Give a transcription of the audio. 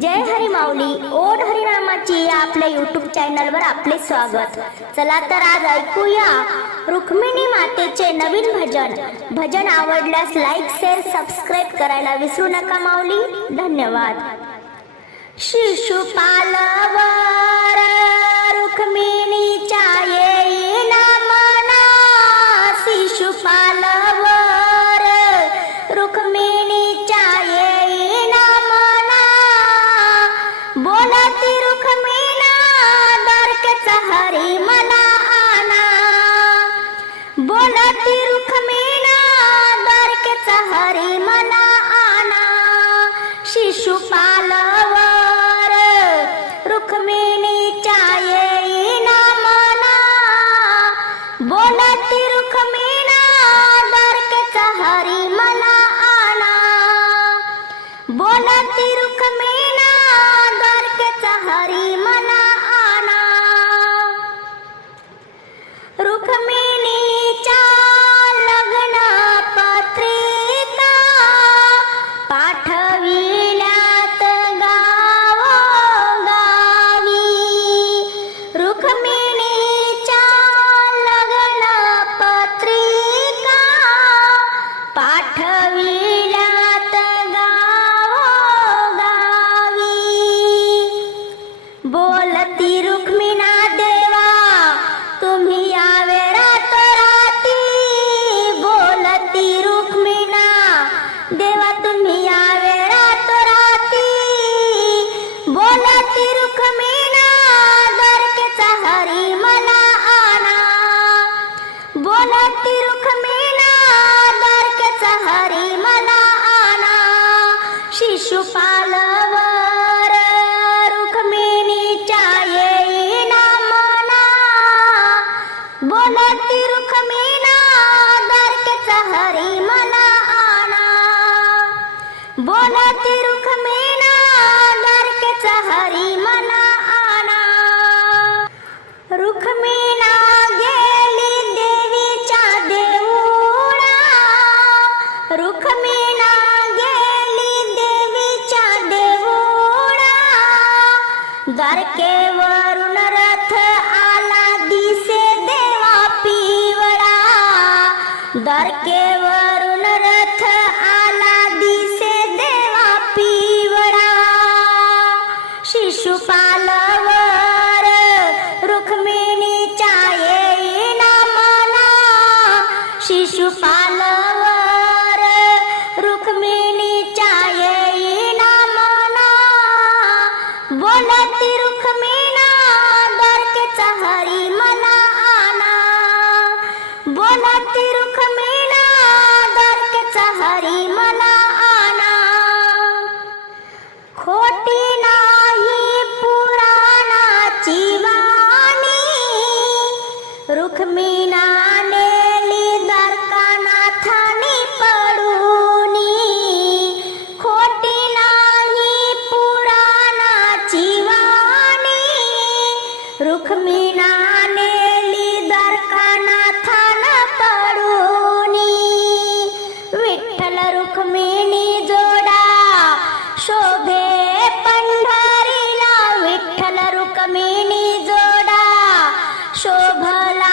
जय हरी माऊली. ओढ हरिनामाची या आपल्या युट्यूब चॅनलवर आपले स्वागत. चला तर आज ऐकूया रुक्मिणी मातेचे नवीन भजन. भजन आवडल्यास लाईक शेअर सबस्क्राईब करायला विसरू नका माऊली. धन्यवाद. शिशुपाल शिशुपालवर रुक्मिणीच्या येईना मना. बोलती रुक्मिणा दरकेचा हरी द्वारकेवरून रथ आला दिसे देवा पिवळा. द्वारकेवरून रथ आला दिसे देवा पिवळा. शिशुपाल रुक्मिणीच्या येईना मला. शिशुपाल मला तिरुख ने दरकेचा हरी मला आना खोटी नाही पुराणाची वाणी रुक्मिणाने रुक्मिणाने Hola.